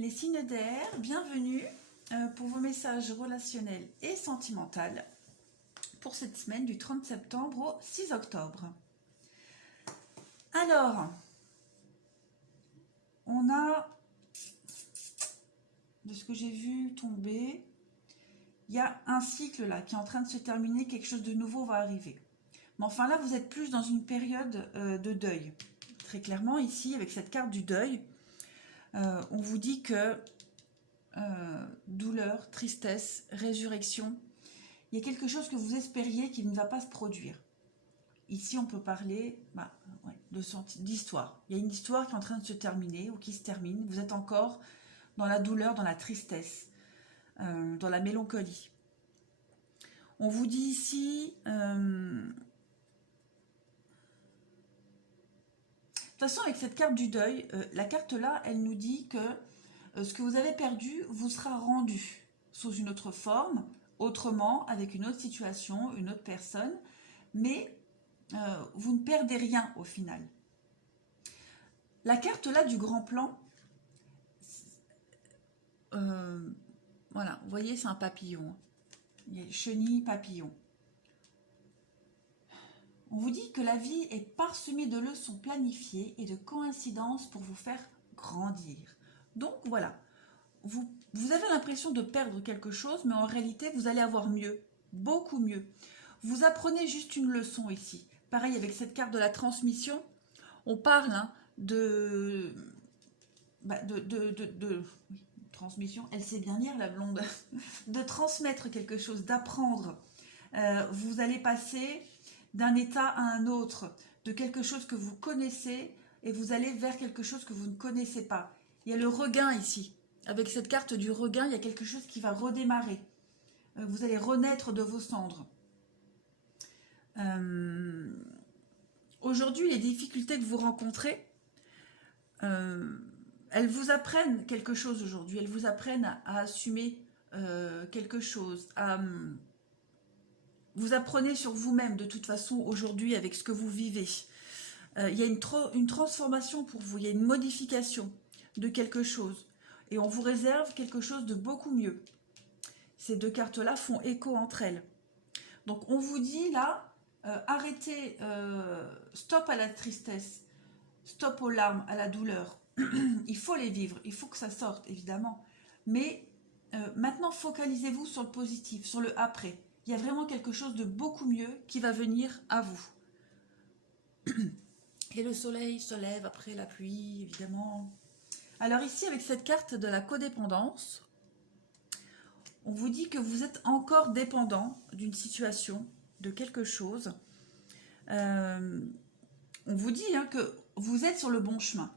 Les signes d'air, bienvenue pour vos messages relationnels et sentimentaux pour cette semaine du 30 septembre au 6 octobre. Alors, on a, de ce que j'ai vu tomber, il y a un cycle là qui est en train de se terminer, quelque chose de nouveau va arriver. Mais enfin là, vous êtes plus dans une période de deuil. Très clairement, ici, avec cette carte du deuil, on vous dit que douleur, tristesse, résurrection, il y a quelque chose que vous espériez qui ne va pas se produire. Ici, on peut parler d'histoire. Il y a une histoire qui est en train de se terminer ou qui se termine. Vous êtes encore dans la douleur, dans la tristesse, dans la mélancolie. On vous dit ici... de toute façon, avec cette carte du deuil, la carte là, elle nous dit que ce que vous avez perdu vous sera rendu sous une autre forme, autrement, avec une autre situation, une autre personne, mais vous ne perdez rien au final. La carte là du grand plan, voilà, vous voyez, c'est un papillon. Il y a chenille, papillon. On vous dit que la vie est parsemée de leçons planifiées et de coïncidences pour vous faire grandir. Donc voilà, vous avez l'impression de perdre quelque chose, mais en réalité, vous allez avoir mieux, beaucoup mieux. Vous apprenez juste une leçon ici. Pareil avec cette carte de la transmission, on parle transmission, elle sait bien lire la blonde, de transmettre quelque chose, d'apprendre. Vous allez passer d'un état à un autre, de quelque chose que vous connaissez et vous allez vers quelque chose que vous ne connaissez pas. Il y a le regain ici. Avec cette carte du regain, il y a quelque chose qui va redémarrer. Vous allez renaître de vos cendres. Aujourd'hui, les difficultés que vous rencontrez, elles vous apprennent quelque chose aujourd'hui. Elles vous apprennent à assumer quelque chose. Vous apprenez sur vous-même de toute façon aujourd'hui avec ce que vous vivez. Il y a une transformation pour vous. Il y a une modification de quelque chose. Et on vous réserve quelque chose de beaucoup mieux. Ces deux cartes-là font écho entre elles. Donc on vous dit là, arrêtez, stop à la tristesse, stop aux larmes, à la douleur. Il faut les vivre, il faut que ça sorte évidemment. Mais maintenant focalisez-vous sur le positif, sur le après. Il y a vraiment quelque chose de beaucoup mieux qui va venir à vous. Et le soleil se lève après la pluie, évidemment. Alors ici, avec cette carte de la codépendance, on vous dit que vous êtes encore dépendant d'une situation, de quelque chose. On vous dit que vous êtes sur le bon chemin.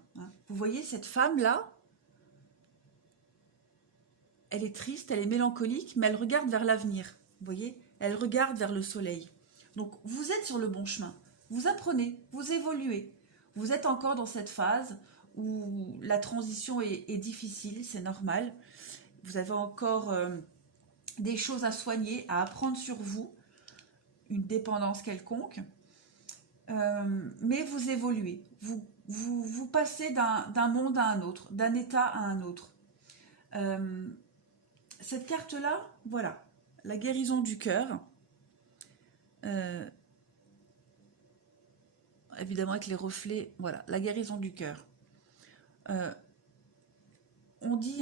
Vous voyez cette femme-là, elle est triste, elle est mélancolique, mais elle regarde vers l'avenir. Vous voyez, elle regarde vers le soleil. Donc vous êtes sur le bon chemin. Vous apprenez, vous évoluez. Vous êtes encore dans cette phase où la transition est difficile, c'est normal. Vous avez encore des choses à soigner, à apprendre sur vous, une dépendance quelconque. Mais vous évoluez. Vous passez d'un monde à un autre, d'un état à un autre. Cette carte-là, voilà, la guérison du cœur. Évidemment avec les reflets, voilà, la guérison du cœur. On dit,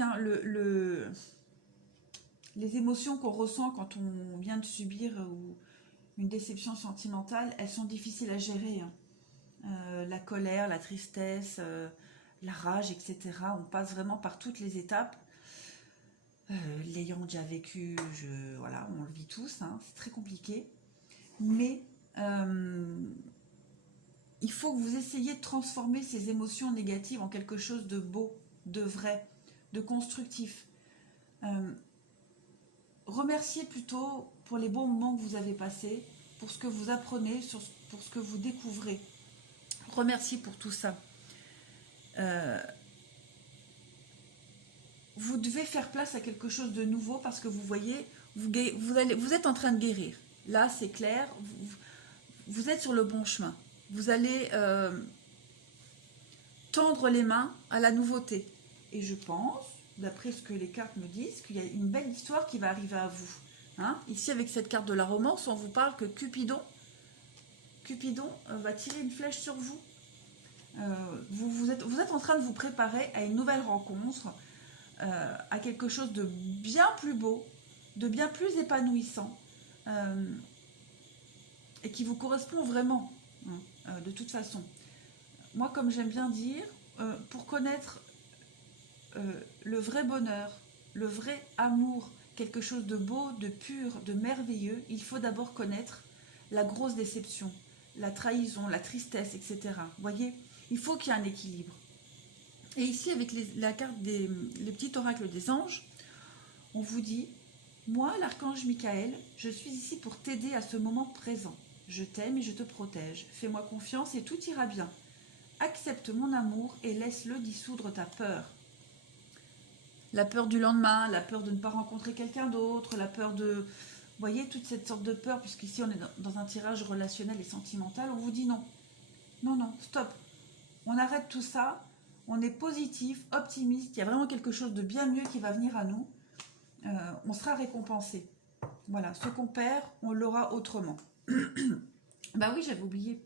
les émotions qu'on ressent quand on vient de subir une déception sentimentale, elles sont difficiles à gérer. La colère, la tristesse, la rage, etc. On passe vraiment par toutes les étapes. L'ayant déjà vécu, voilà, on le vit tous, c'est très compliqué. Mais il faut que vous essayiez de transformer ces émotions négatives en quelque chose de beau, de vrai, de constructif. Remerciez plutôt pour les bons moments que vous avez passés, pour ce que vous apprenez, pour ce que vous découvrez. Remerciez pour tout ça. Vous devez faire place à quelque chose de nouveau parce que vous voyez, vous êtes en train de guérir. Là, c'est clair, vous êtes sur le bon chemin. Vous allez tendre les mains à la nouveauté. Et je pense d'après ce que les cartes me disent, qu'il y a une belle histoire qui va arriver à vous. Hein, ici, avec cette carte de la romance, on vous parle que Cupidon va tirer une flèche sur vous. Vous êtes en train de vous préparer à une nouvelle rencontre, à quelque chose de bien plus beau, de bien plus épanouissant, et qui vous correspond vraiment, hein, de toute façon. Moi, comme j'aime bien dire, pour connaître le vrai bonheur, le vrai amour, quelque chose de beau, de pur, de merveilleux, il faut d'abord connaître la grosse déception, la trahison, la tristesse, etc. Vous voyez, il faut qu'il y ait un équilibre. Et ici, avec la carte les petits oracles des anges, on vous dit, moi, l'archange Michael, je suis ici pour t'aider à ce moment présent. Je t'aime et je te protège. Fais-moi confiance et tout ira bien. Accepte mon amour et laisse-le dissoudre ta peur. La peur du lendemain, la peur de ne pas rencontrer quelqu'un d'autre, la peur de... Vous voyez, toute cette sorte de peur, puisqu'ici on est dans un tirage relationnel et sentimental, on vous dit non. Non, non, stop. On arrête tout ça, on est positif, optimiste, il y a vraiment quelque chose de bien mieux qui va venir à nous. On sera récompensé. Voilà, ce qu'on perd, on l'aura autrement. Bah oui, j'avais oublié.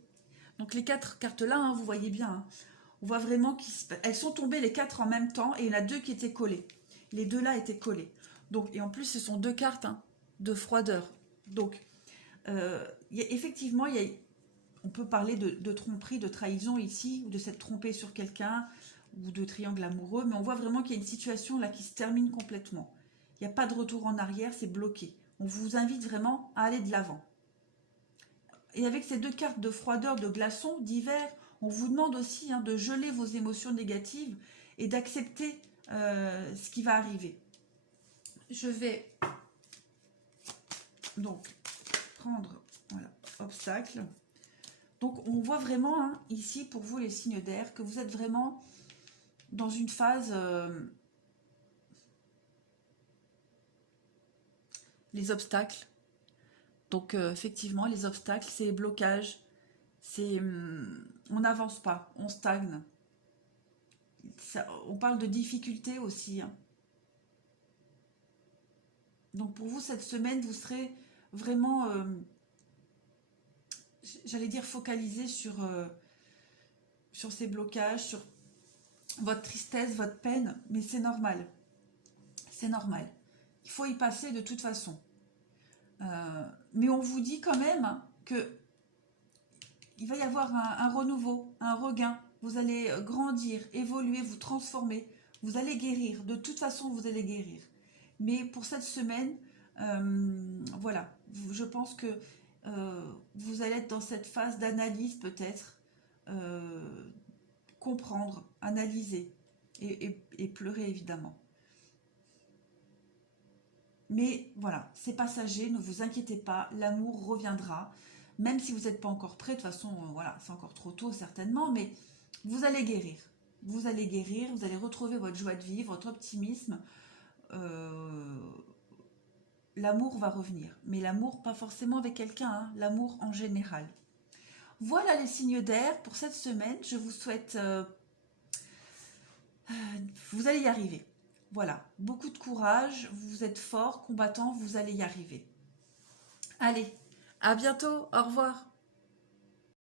Donc les 4 cartes-là, hein, vous voyez bien, hein, on voit vraiment qu'elles sont tombées les 4 en même temps et il y en a 2 qui étaient collées. Les 2 là étaient collés. Donc, et en plus, ce sont 2 cartes, hein, de froideur. Donc, effectivement, on peut parler de tromperie, de trahison ici, ou de s'être trompé sur quelqu'un, ou de triangle amoureux, mais on voit vraiment qu'il y a une situation là qui se termine complètement. Il n'y a pas de retour en arrière, c'est bloqué. On vous invite vraiment à aller de l'avant. Et avec ces 2 cartes de froideur, de glaçon, d'hiver, on vous demande aussi, hein, de geler vos émotions négatives et d'accepter ce qui va arriver. Je vais donc prendre, voilà, obstacle. Donc on voit vraiment, hein, ici pour vous les signes d'air, que vous êtes vraiment dans une phase... les obstacles. Donc effectivement, les obstacles, c'est les blocages, c'est on n'avance pas, on stagne. On parle de difficultés aussi, hein. Donc pour vous, cette semaine, vous serez vraiment, j'allais dire, focalisé sur ces blocages, sur votre tristesse, votre peine, mais c'est normal. C'est normal. Il faut y passer de toute façon. Mais on vous dit quand même, hein, que il va y avoir un renouveau, un regain. Vous allez grandir, évoluer, vous transformer. Vous allez guérir. De toute façon, vous allez guérir. Mais pour cette semaine, voilà, je pense que vous allez être dans cette phase d'analyse peut-être, comprendre, analyser et pleurer évidemment. Mais voilà, c'est passager, ne vous inquiétez pas, l'amour reviendra. Même si vous n'êtes pas encore prêt, de toute façon, voilà, c'est encore trop tôt certainement, mais vous allez guérir. Vous allez guérir, vous allez retrouver votre joie de vivre, votre optimisme. L'amour va revenir. Mais l'amour, pas forcément avec quelqu'un, hein, l'amour en général. Voilà les signes d'air pour cette semaine. Je vous souhaite... vous allez y arriver. Voilà, beaucoup de courage, vous êtes fort, combattant, vous allez y arriver. Allez, à bientôt, au revoir.